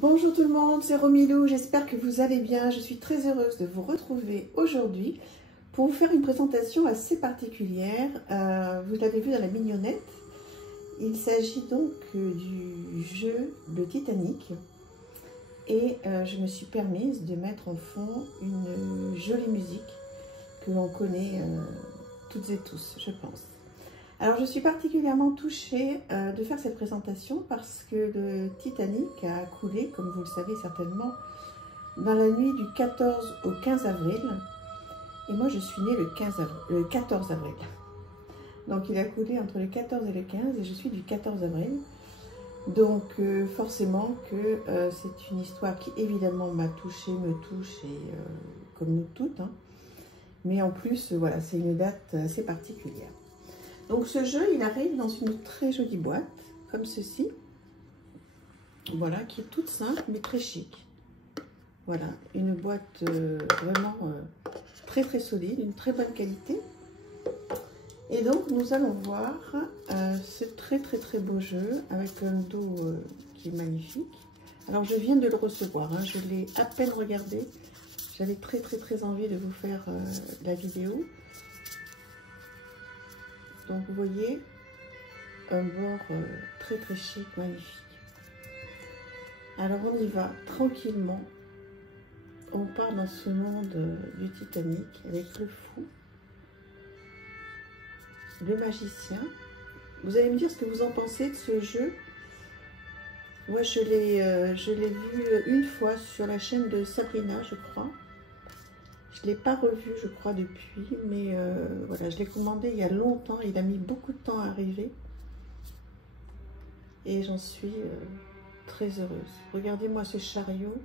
Bonjour tout le monde, c'est Romilou, j'espère que vous allez bien. Je suis très heureuse de vous retrouver aujourd'hui pour vous faire une présentation assez particulière. Vous l'avez vu dans la mignonnette, il s'agit donc du jeu Le Titanic. Et je me suis permise de mettre en fond une jolie musique que l'on connaît toutes et tous, je pense. Alors je suis particulièrement touchée de faire cette présentation parce que le Titanic a coulé, comme vous le savez certainement, dans la nuit du 14 au 15 avril. Et moi je suis née le 14 avril. Donc il a coulé entre le 14 et le 15 et je suis du 14 avril. Donc forcément que c'est une histoire qui évidemment m'a touchée, me touche, et comme nous toutes. Hein. Mais en plus, voilà, c'est une date assez particulière. Donc ce jeu, il arrive dans une très jolie boîte, comme ceci. Voilà, qui est toute simple, mais très chic. Voilà, une boîte vraiment très très solide, une très bonne qualité. Et donc nous allons voir ce très très beau jeu, avec un dos qui est magnifique. Alors je viens de le recevoir, hein, je l'ai à peine regardé. J'avais très envie de vous faire la vidéo. Donc vous voyez, un bord très chic, magnifique. Alors on y va tranquillement. On part dans ce monde du Titanic avec le fou, le magicien. Vous allez me dire ce que vous en pensez de ce jeu. Moi je l'ai vu une fois sur la chaîne de Sabrina, je crois. Je ne l'ai pas revu, je crois, depuis, mais voilà, je l'ai commandé il y a longtemps. Il a mis beaucoup de temps à arriver. Et j'en suis très heureuse. Regardez-moi ce chariot.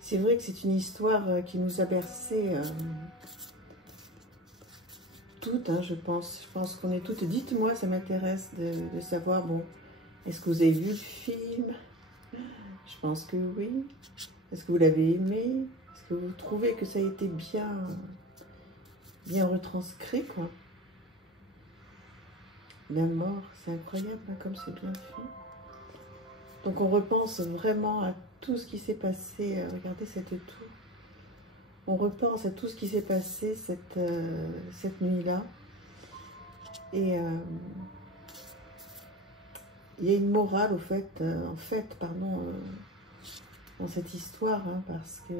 C'est vrai que c'est une histoire qui nous a bercé toutes, hein, je pense. Je pense qu'on est toutes. Dites-moi, ça m'intéresse de savoir, bon, est-ce que vous avez vu le film? Je pense que oui. Est-ce que vous l'avez aimé? Est-ce que vous trouvez que ça a été bien retranscrit, quoi? La mort, c'est incroyable, hein, comme c'est bien fait. Donc on repense vraiment à tout ce qui s'est passé. Regardez cette tour. On repense à tout ce qui s'est passé cette nuit-là. Et il y a une morale, dans cette histoire, hein, parce que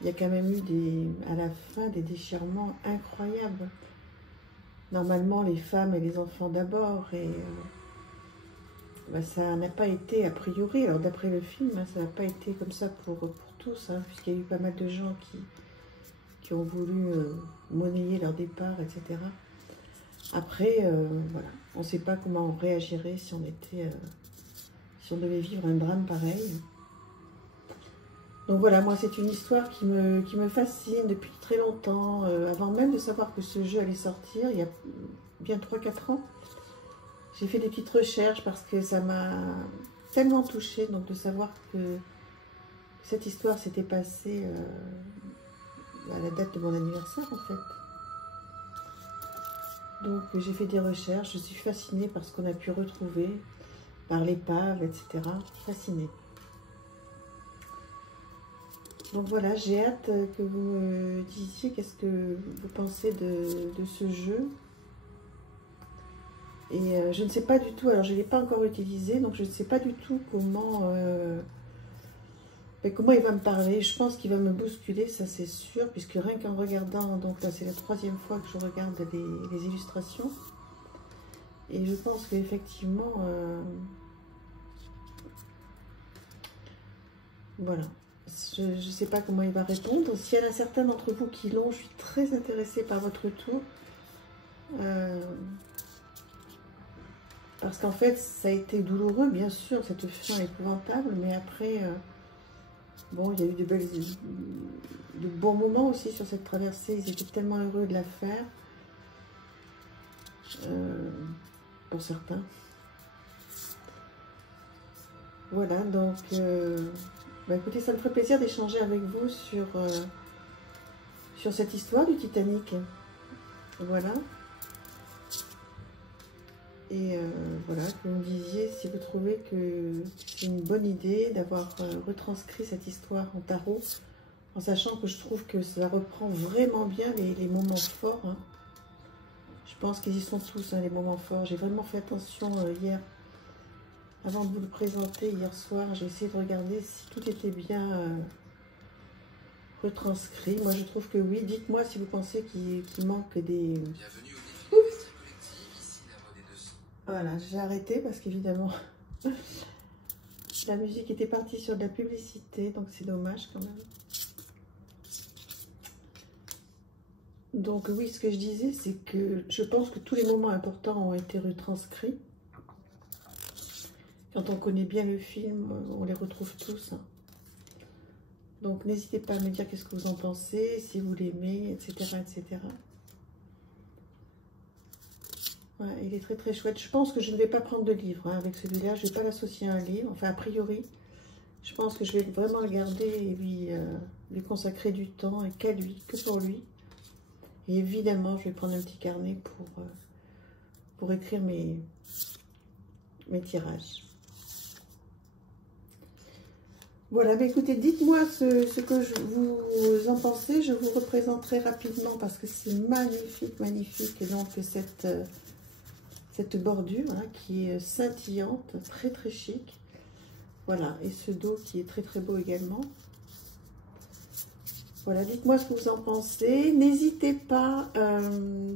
il y a quand même eu à la fin des déchirements incroyables. Normalement, les femmes et les enfants d'abord, et ça n'a pas été a priori. Alors d'après le film, hein, ça n'a pas été comme ça pour tous, hein, puisqu'il y a eu pas mal de gens qui ont voulu monnayer leur départ, etc. Après, voilà, on ne sait pas comment on réagirait si on devait vivre un drame pareil. Donc voilà, moi c'est une histoire qui me fascine depuis très longtemps, avant même de savoir que ce jeu allait sortir, il y a bien 3-4 ans. J'ai fait des petites recherches parce que ça m'a tellement touchée, donc de savoir que cette histoire s'était passée à la date de mon anniversaire en fait. Donc j'ai fait des recherches, je suis fascinée par ce qu'on a pu retrouver, par l'épave, etc. Fascinée. Donc voilà, j'ai hâte que vous me disiez qu'est-ce que vous pensez de ce jeu. Et je ne sais pas du tout, alors je ne l'ai pas encore utilisé, donc je ne sais pas du tout comment il va me parler. Je pense qu'il va me bousculer, ça c'est sûr, puisque rien qu'en regardant, donc là c'est la 3e fois que je regarde les illustrations. Et je pense qu'effectivement, voilà. Je ne sais pas comment il va répondre. S'il y en a certains d'entre vous qui l'ont, je suis très intéressée par votre retour. Parce qu'en fait, ça a été douloureux, bien sûr, cette fin épouvantable. Mais après, bon, il y a eu de bons moments aussi sur cette traversée. Ils étaient tellement heureux de la faire. Pour certains. Voilà, donc... écoutez, ça me ferait plaisir d'échanger avec vous sur cette histoire du Titanic. Voilà. Et voilà, que vous me disiez si vous trouvez que c'est une bonne idée d'avoir retranscrit cette histoire en tarot, en sachant que je trouve que ça reprend vraiment bien les moments forts. Hein. Je pense qu'ils y sont tous, hein, les moments forts. J'ai vraiment fait attention hier, avant de vous le présenter hier soir. J'ai essayé de regarder si tout était bien retranscrit. Moi, je trouve que oui. Dites-moi si vous pensez qu'il manque des... Bienvenue au défi de l'esprit collective, ici la voix des 200. Voilà, j'ai arrêté parce qu'évidemment, la musique était partie sur de la publicité, donc c'est dommage quand même. Donc oui, ce que je disais, c'est que je pense que tous les moments importants ont été retranscrits. Quand on connaît bien le film, on les retrouve tous. Hein. Donc n'hésitez pas à me dire qu'est-ce que vous en pensez, si vous l'aimez, etc., etc. Ouais, il est très très chouette. Je pense que je ne vais pas prendre de livre hein, avec celui-là. Je ne vais pas l'associer à un livre. Enfin, a priori, je pense que je vais vraiment le garder et lui consacrer du temps et qu'à lui, que pour lui. Et évidemment, je vais prendre un petit carnet pour écrire mes tirages. Voilà, mais écoutez, dites-moi ce que vous en pensez. Je vous représenterai rapidement parce que c'est magnifique, magnifique. Et donc, cette bordure hein, qui est scintillante, très très chic. Voilà, et ce dos qui est très très beau également. Voilà, dites-moi ce que vous en pensez. N'hésitez pas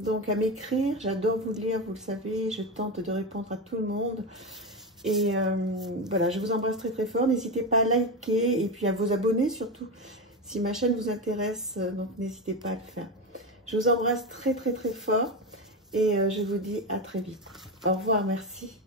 donc à m'écrire. J'adore vous lire, vous le savez. Je tente de répondre à tout le monde. Et voilà, je vous embrasse très très fort. N'hésitez pas à liker et puis à vous abonner surtout. Si ma chaîne vous intéresse, donc n'hésitez pas à le faire. Je vous embrasse très très très fort. Et je vous dis à très vite. Au revoir, merci.